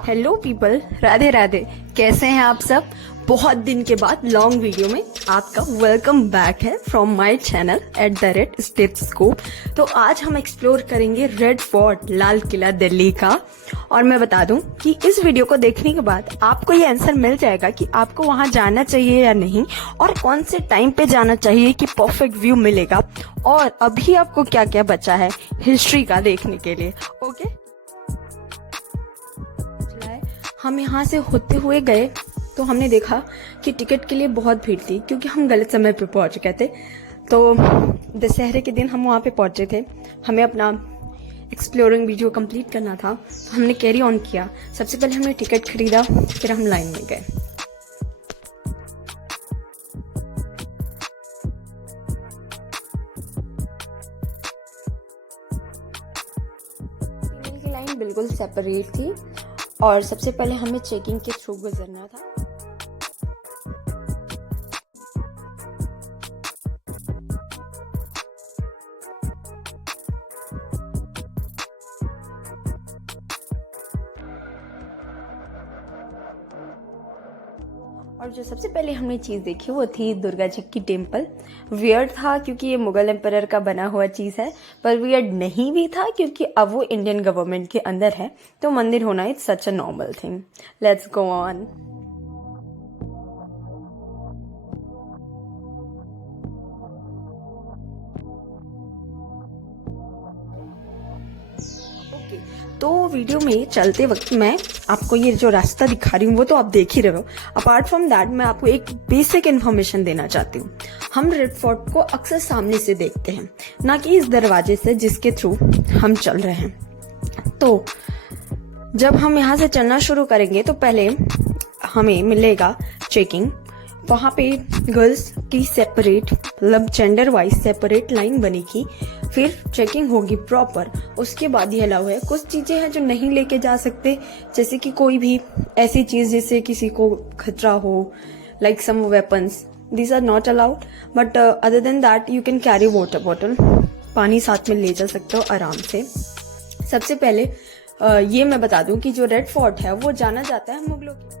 Hello people, Radhe Radhe. कैसे हैं आप सब? बहुत दिन के बाद लॉन्ग वीडियो में आपका वेलकम बैक है फ्रॉम माय चैनल @स्टेथोस्कोप। तो आज हम एक्सप्लोर करेंगे रेड फोर्ट, लाल किला दिल्ली का। और मैं बता दूं कि इस वीडियो को देखने के बाद आपको ये आंसर मिल जाएगा कि आपको वहां जाना चाहिए या नहीं, और कौन से टाइम पे जाना चाहिए कि परफेक्ट व्यू मिलेगा, और अभी आपको क्या क्या बचा है हिस्ट्री का देखने के लिए। ओके, हम यहाँ से होते हुए गए तो हमने देखा कि टिकट के लिए बहुत भीड़ थी, क्योंकि हम गलत समय पर पहुंच गए थे। तो दशहरे के दिन हम वहाँ पे पहुंचे थे, हमें अपना एक्सप्लोरिंग वीडियो कंप्लीट करना था, तो हमने कैरी ऑन किया। सबसे पहले हमने टिकट खरीदा, फिर हम लाइन में गए। फीमेल की लाइन बिल्कुल सेपरेट थी, और सबसे पहले हमें चेकिंग के थ्रू गुजरना था। और जो सबसे पहले हमने चीज देखी वो थी दुर्गा जी की टेम्पल। वियर्ड था क्योंकि ये मुगल एम्परर का बना हुआ चीज है, पर वियर्ड नहीं भी था क्योंकि अब वो इंडियन गवर्नमेंट के अंदर है, तो मंदिर होना it's such a normal thing. Let's go on. तो वीडियो में चलते वक्त मैं आपको ये जो रास्ता दिखा रही हूँ वो तो आप देख ही रहे हो। अपार्ट फ्रॉम दैट मैं आपको एक बेसिक इन्फॉर्मेशन देना चाहती हूँ। हम रेड फोर्ट को अक्सर सामने से देखते हैं, ना कि इस दरवाजे से जिसके थ्रू हम चल रहे हैं। तो जब हम यहाँ से चलना शुरू करेंगे तो पहले हमें मिलेगा चेकिंग। वहाँ पे गर्ल्स की सेपरेट, मतलब जेंडर वाइज सेपरेट लाइन बनेगी, फिर चेकिंग होगी प्रॉपर। उसके बाद ही अलाउ है। कुछ चीजें हैं जो नहीं लेके जा सकते, जैसे कि कोई भी ऐसी चीज जिससे किसी को खतरा हो, like some weapons, these are not allowed. But other than that you can carry water bottle, पानी साथ में ले जा सकते हो आराम से। सबसे पहले ये मैं बता दूं कि जो रेड फोर्ट है वो जाना जाता है मुगलों की।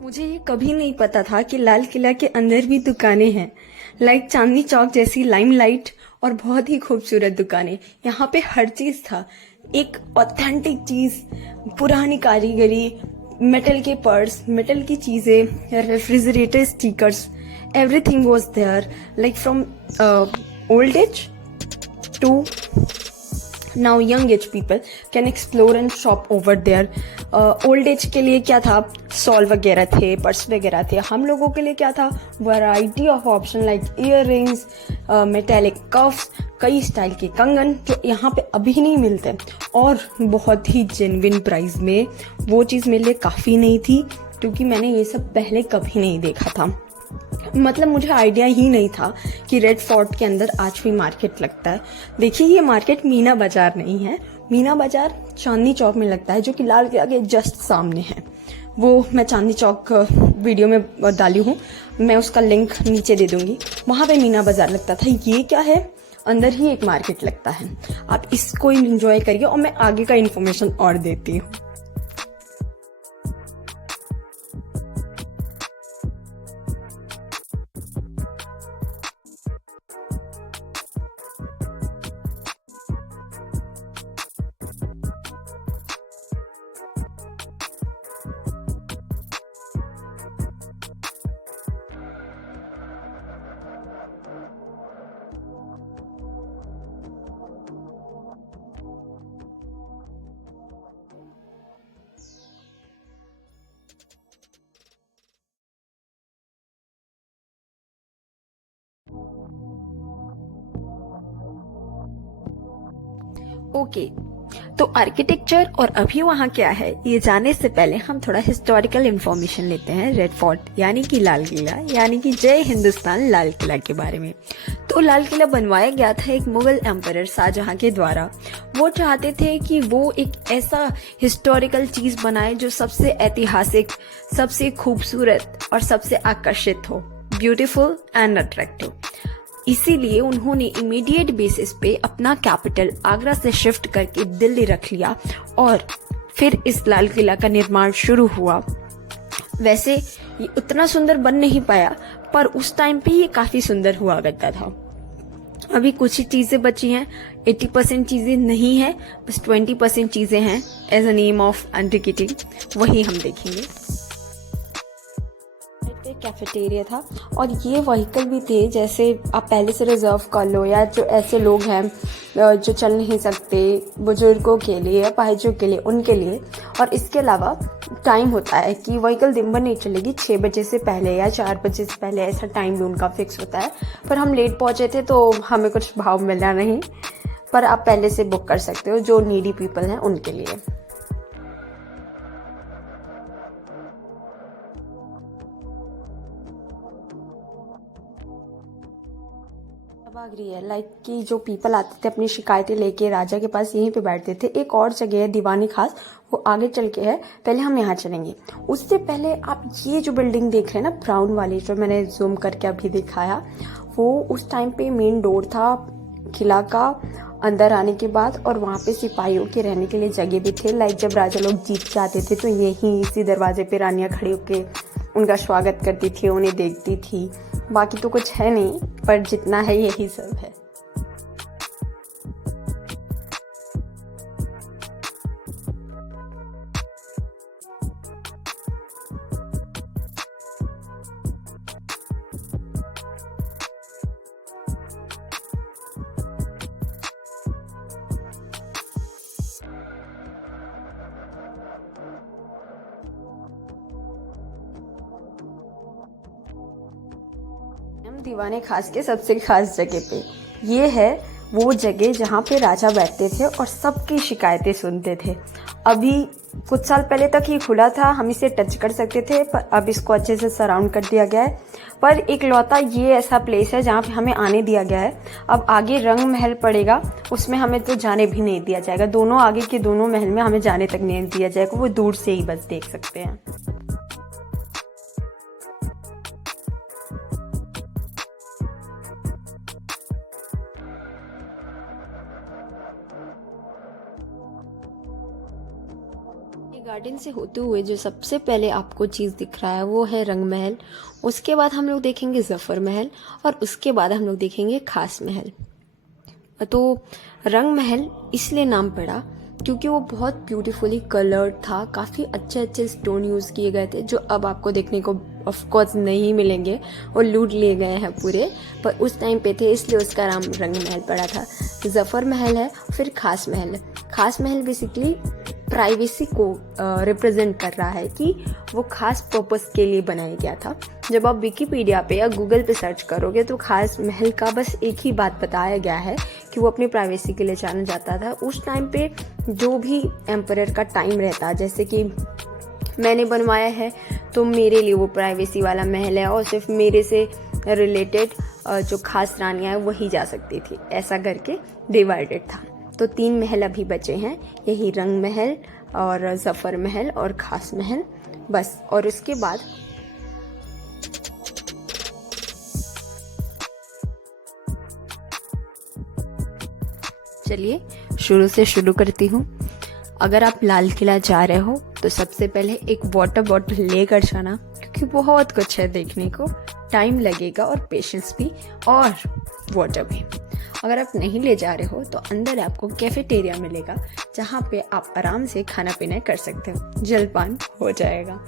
मुझे ये कभी नहीं पता था कि लाल किला के अंदर भी दुकानें हैं, लाइक चांदनी चौक जैसी लाइमलाइट, और बहुत ही खूबसूरत दुकानें। यहाँ पे हर चीज था, एक ऑथेंटिक चीज, पुरानी कारीगरी, मेटल के पर्स, मेटल की चीजें, refrigerator stickers, everything was there, like from old age to now young age people can explore and shop over there. Old age के लिए क्या था, सॉल वगैरह थे, पर्स वगैरह थे। हम लोगों के लिए क्या था, variety of option, like ear rings, metallic coughs, कई स्टाइल के कंगन जो यहाँ पे अभी नहीं मिलते, और बहुत ही जेन्युइन प्राइस में। वो चीज़ मेरे लिए काफ़ी नहीं थी, क्योंकि मैंने ये सब पहले कभी नहीं देखा था। मतलब मुझे आइडिया ही नहीं था कि रेड फोर्ट के अंदर आज भी मार्केट लगता है। देखिए, ये मार्केट मीना बाजार नहीं है, मीना बाजार चांदनी चौक में लगता है, जो कि लाल किला के जस्ट सामने है। वो मैं चांदनी चौक वीडियो में डाली हूँ, मैं उसका लिंक नीचे दे दूंगी। वहां पे मीना बाजार लगता था। ये क्या है, अंदर ही एक मार्केट लगता है। आप इसको एंजॉय करिए, और मैं आगे का इन्फॉर्मेशन और देती हूँ। ओके, तो आर्किटेक्चर और अभी वहाँ क्या है ये जानने से पहले हम थोड़ा हिस्टोरिकल इंफॉर्मेशन लेते हैं रेड फोर्ट यानी कि लाल किला यानी कि जय हिंदुस्तान लाल किला के बारे में। तो लाल किला बनवाया गया था एक मुगल एम्परर शाहजहां के द्वारा। वो चाहते थे कि वो एक ऐसा हिस्टोरिकल चीज बनाए जो सबसे ऐतिहासिक, सबसे खूबसूरत और सबसे आकर्षित हो, ब्यूटीफुल एंड अट्रैक्टिव। इसीलिए उन्होंने इमीडिएट बेसिस पे अपना कैपिटल आगरा से शिफ्ट करके दिल्ली रख लिया और फिर इस लाल किला का निर्माण शुरू हुआ। वैसे ये उतना सुंदर बन नहीं पाया पर उस टाइम पे ये काफी सुंदर हुआ करता था। अभी कुछ ही चीजें बची हैं, 80% चीजें नहीं है, बस 20% चीजें हैं as a name of antiquity, वही हम देखेंगे। कैफेटेरिया था और ये व्हीकल भी थे, जैसे आप पहले से रिजर्व कर लो या जो ऐसे लोग हैं जो चल नहीं सकते, बुजुर्गों के लिए या पाहिजों के लिए, उनके लिए। और इसके अलावा टाइम होता है कि व्हीकल दिन भर नहीं चलेगी, 6 बजे से पहले या 4 बजे से पहले, ऐसा टाइम भी उनका फिक्स होता है। पर हम लेट पहुंचे थे तो हमें कुछ भाव मिला नहीं, पर आप पहले से बुक कर सकते हो जो नीडी पीपल हैं उनके लिए। सभागृह है, लाइक कि जो पीपल आते थे अपनी शिकायतें लेके राजा के पास, यहीं पे बैठते थे। एक और जगह है दीवानी खास, वो आगे चल के है, पहले हम यहाँ चलेंगे। उससे पहले आप ये जो बिल्डिंग देख रहे हैं ना, ब्राउन वाली जो मैंने जूम करके अभी दिखाया, वो उस टाइम पे मेन डोर था किला का अंदर आने के बाद, और वहाँ पे सिपाहियों के रहने के लिए जगह भी थे। लाइक जब राजा लोग जीत के आते थे तो यहीं इसी दरवाजे पे रानियां खड़ी होके उनका स्वागत करती थी, उन्हें देखती थी। बाकी तो कुछ है नहीं, पर जितना है यही सब है। हम दीवाने खास के सबसे खास जगह पे, ये है वो जगह जहाँ पे राजा बैठते थे और सबकी शिकायतें सुनते थे। अभी कुछ साल पहले तक ये खुला था, हम इसे टच कर सकते थे, पर अब इसको अच्छे से सराउंड कर दिया गया है। पर एक लौता ये ऐसा प्लेस है जहाँ पे हमें आने दिया गया है। अब आगे रंग महल पड़ेगा, उसमें हमें तो जाने भी नहीं दिया जाएगा। दोनों आगे के दोनों महल में हमें जाने तक नहीं दिया जाएगा, वो दूर से ही बस देख सकते हैं। गार्डन से होते हुए जो सबसे पहले आपको चीज़ दिख रहा है वो है रंग महल। उसके बाद हम लोग देखेंगे जफर महल और उसके बाद हम लोग देखेंगे खास महल। तो रंग महल इसलिए नाम पड़ा क्योंकि वो बहुत ब्यूटीफुली कलर्ड था, काफ़ी अच्छे अच्छे स्टोन यूज़ किए गए थे जो अब आपको देखने को ऑफ कोर्स नहीं मिलेंगे और लूट लिए गए हैं पूरे, पर उस टाइम पे थे इसलिए उसका नाम रंग महल पड़ा था। जफर महल है, फिर खास महल है। खास महल बेसिकली प्राइवेसी को रिप्रेजेंट कर रहा है कि वो खास पर्पस के लिए बनाया गया था। जब आप विकिपीडिया पे या गूगल पे सर्च करोगे तो खास महल का बस एक ही बात बताया गया है कि वो अपनी प्राइवेसी के लिए जाना जाता था। उस टाइम पे जो भी एम्परर का टाइम रहता, जैसे कि मैंने बनवाया है तो मेरे लिए वो प्राइवेसी वाला महल है और सिर्फ मेरे से रिलेटेड जो खास रानियाँ हैं वही जा सकती थी, ऐसा करके डिवाइडेड था। तो 3 महल अभी बचे हैं, यही रंग महल और जफर महल और खास महल बस। और उसके बाद चलिए शुरू से शुरू करती हूँ। अगर आप लाल किला जा रहे हो तो सबसे पहले एक वाटर बॉटल लेकर जाना, क्योंकि बहुत कुछ है देखने को, टाइम लगेगा और पेशेंस भी और वाटर भी। अगर आप नहीं ले जा रहे हो तो अंदर आपको कैफेटेरिया मिलेगा जहाँ पे आप आराम से खाना पीना कर सकते हो, जलपान हो जाएगा।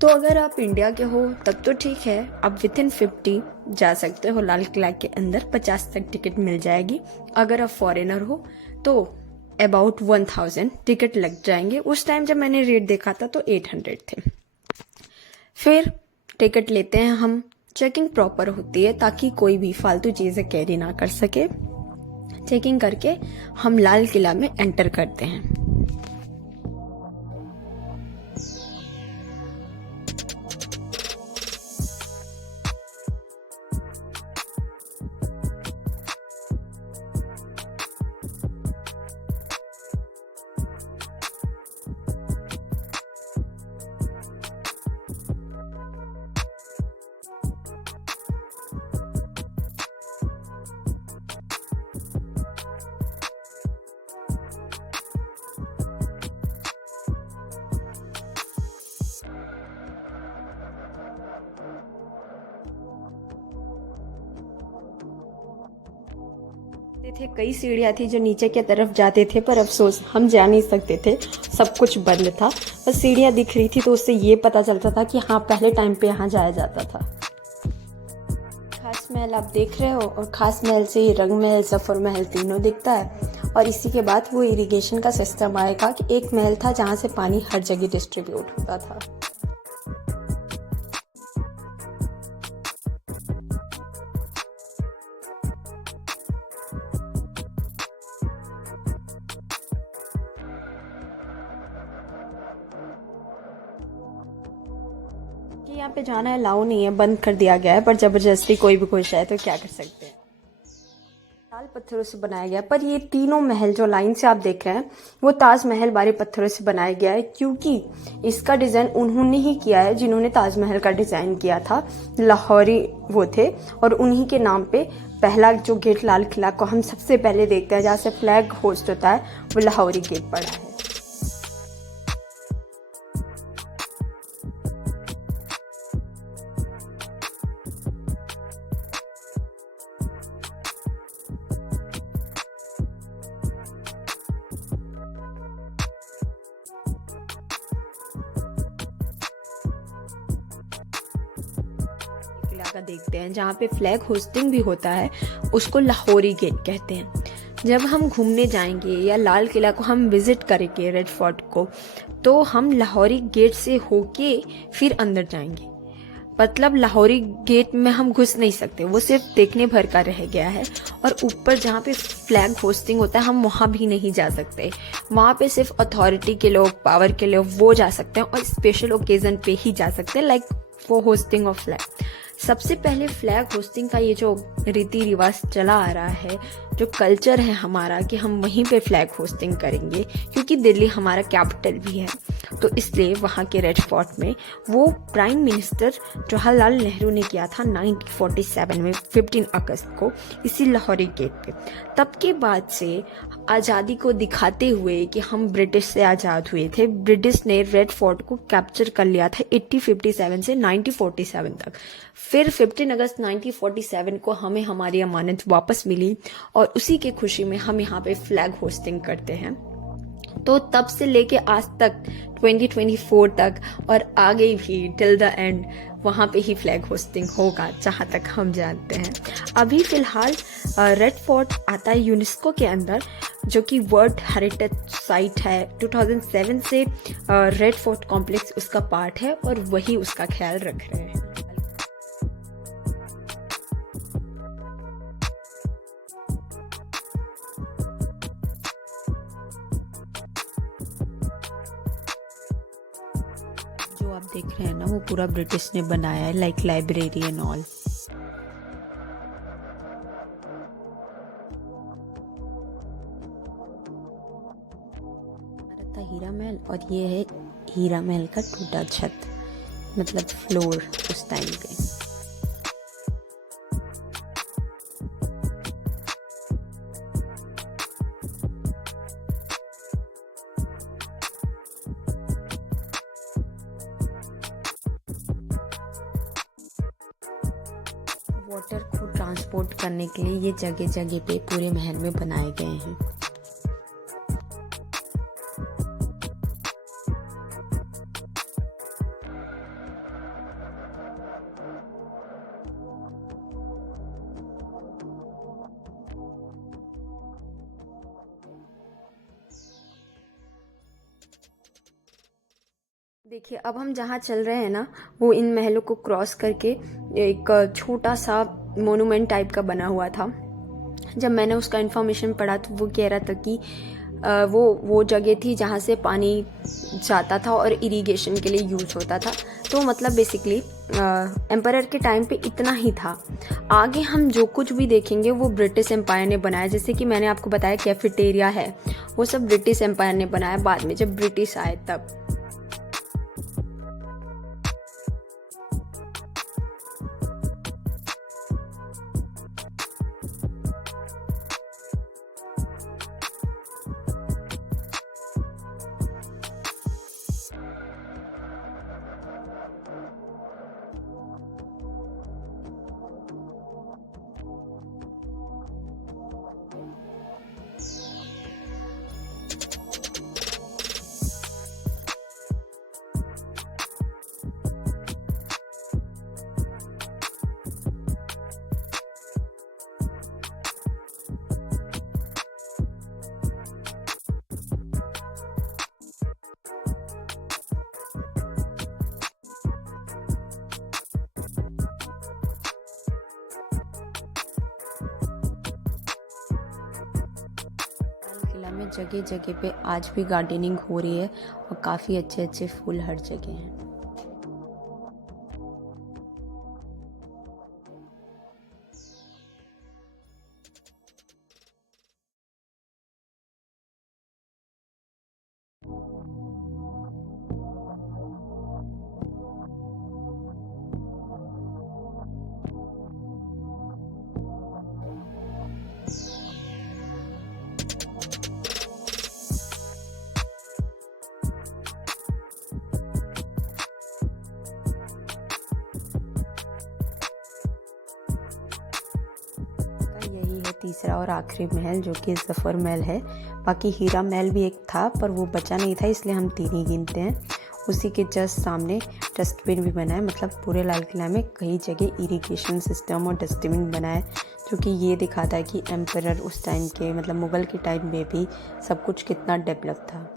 तो अगर आप इंडिया के हो तब तो ठीक है, आप विथिन 50 जा सकते हो लाल किला के अंदर, 50 तक टिकट मिल जाएगी। अगर आप फॉरेनर हो तो अबाउट 1000 टिकट लग जाएंगे। उस टाइम जब मैंने रेट देखा था तो 800 थे। फिर टिकट लेते हैं हम, चेकिंग प्रॉपर होती है ताकि कोई भी फालतू चीज़ें कैरी ना कर सके। चेकिंग करके हम लाल किला में एंटर करते हैं। थे कई सीढ़ियाँ थी जो नीचे की तरफ जाते थे, पर अफसोस हम जा नहीं सकते थे, सब कुछ बंद था। बस सीढ़ियाँ दिख रही थी तो उससे ये पता चलता था कि हाँ पहले टाइम पे यहाँ जाया जाता था। खास महल आप देख रहे हो, और खास महल से ही रंग महल, सफर महल तीनों दिखता है। और इसी के बाद वो इरिगेशन का सिस्टम आएगा कि एक महल था जहाँ से पानी हर जगह डिस्ट्रीब्यूट होता था। कि यहाँ पे जाना अलाउ नहीं है, बंद कर दिया गया है, पर जबरदस्ती कोई भी खुश है तो क्या कर सकते हैं। लाल पत्थरों से बनाया गया, पर ये तीनों महल जो लाइन से आप देख रहे हैं वो ताजमहल बारे पत्थरों से बनाया गया है, क्योंकि इसका डिज़ाइन उन्होंने ही किया है जिन्होंने ताजमहल का डिज़ाइन किया था। लाहौरी वो थे, और उन्हीं के नाम पे पहला जो गेट लाल किला को हम सबसे पहले देखते हैं जहाँ से फ्लैग होस्ट होता है, वो लाहौरी गेट पड़ा है। का देखते हैं जहाँ पे फ्लैग होस्टिंग भी होता है, उसको लाहौरी गेट कहते हैं। जब हम घूमने जाएंगे या लाल किला को हम विजिट करेंगे, रेड फोर्ट को, तो हम लाहौरी गेट से होके फिर अंदर जाएंगे। मतलब लाहौरी गेट में हम घुस नहीं सकते, वो सिर्फ देखने भर का रह गया है। और ऊपर जहाँ पे फ्लैग होस्टिंग होता है हम वहाँ भी नहीं जा सकते, वहाँ पे सिर्फ अथॉरिटी के लोग, पावर के लोग वो जा सकते हैं, और स्पेशल ओकेजन पे ही जा सकते हैं, लाइक वो होस्टिंग ऑफ फ्लैग। सबसे पहले फ्लैग होस्टिंग का ये जो रीति रिवाज चला आ रहा है, जो कल्चर है हमारा, कि हम वहीं पे फ्लैग होस्टिंग करेंगे, क्योंकि दिल्ली हमारा कैपिटल भी है, तो इसलिए वहाँ के रेड फोर्ट में वो प्राइम मिनिस्टर जवाहरलाल नेहरू ने किया था 1947 में 15 अगस्त को, इसी लाहौरी गेट पे। तब के बाद से आज़ादी को दिखाते हुए कि हम ब्रिटिश से आज़ाद हुए थे, ब्रिटिश ने रेड फोर्ट को कैप्चर कर लिया था 1857 से 1947 तक। फिर 15 अगस्त 1947 को हमें हमारी अमानत वापस मिली, और उसी के खुशी में हम यहाँ पे फ्लैग होस्टिंग करते हैं। तो तब से लेके आज तक 2024 तक और आगे भी टिल द एंड वहाँ पे ही फ्लैग होस्टिंग होगा, जहाँ तक हम जानते हैं। अभी फिलहाल रेड फोर्ट आता है यूनेस्को के अंदर, जो कि वर्ल्ड हेरिटेज साइट है। 2007 से रेड फोर्ट कॉम्प्लेक्स उसका पार्ट है, और वही उसका ख्याल रख रहे हैं। जो आप देख रहे हैं ना, वो पूरा ब्रिटिश ने बनाया है, लाइक लाइब्रेरी एंड ऑल। था हीरा महल, और ये है हीरा महल का टूटा छत, मतलब फ्लोर उस टाइम पे। वाटर को ट्रांसपोर्ट करने के लिए ये जगह जगह पे पूरे महल में बनाए गए हैं। देखिए अब हम जहाँ चल रहे हैं ना, वो इन महलों को क्रॉस करके एक छोटा सा मोनूमेंट टाइप का बना हुआ था, जब मैंने उसका इन्फॉर्मेशन पढ़ा तो वो कह रहा था कि वो जगह थी जहाँ से पानी जाता था और इरिगेशन के लिए यूज़ होता था। तो मतलब बेसिकली एम्परर के टाइम पे इतना ही था। आगे हम जो कुछ भी देखेंगे वो ब्रिटिश एम्पायर ने बनाया। जैसे कि मैंने आपको बताया कैफेटेरिया है, वो सब ब्रिटिश एम्पायर ने बनाया बाद में, जब ब्रिटिश आए तब। किला में जगह जगह पे आज भी गार्डनिंग हो रही है और काफ़ी अच्छे अच्छे फूल हर जगह हैं। यही है तीसरा और आखिरी महल, जो कि जफ़र महल है। बाकी हीरा महल भी एक था पर वो बचा नहीं था, इसलिए हम 3 ही गिनते हैं। उसी के जस्ट सामने डस्टबिन भी बना है, मतलब पूरे लाल किला में कई जगह इरिगेशन सिस्टम और डस्टबिन बना है, जो कि ये दिखाता है कि एम्परर उस टाइम के, मतलब मुग़ल के टाइम में भी सब कुछ कितना डेवलप था।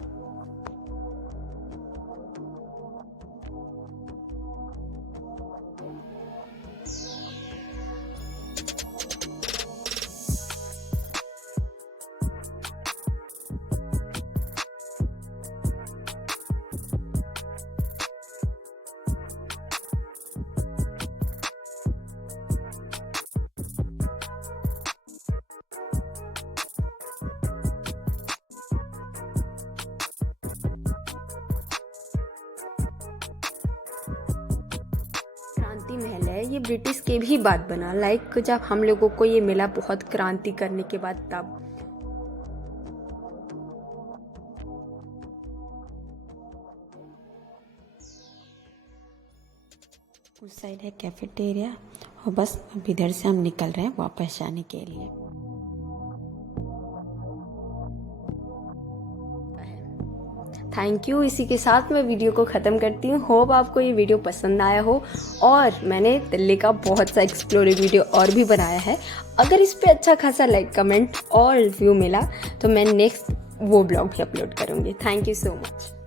क्रांति महल है, ये ब्रिटिश के भी बाद बना, लाइक जब हम लोगों को ये मिला बहुत क्रांति करने के बाद तब। उस साइड है कैफेटेरिया और बस अब इधर से हम निकल रहे हैं वापस जाने के लिए। Thank you. इसी के साथ मैं वीडियो को ख़त्म करती हूँ। होप आपको ये वीडियो पसंद आया हो, और मैंने दिल्ली का बहुत सा एक्सप्लोरिंग वीडियो और भी बनाया है। अगर इस पे अच्छा खासा लाइक, कमेंट और रिव्यू मिला तो मैं नेक्स्ट वो ब्लॉग भी अपलोड करूँगी। Thank you so much.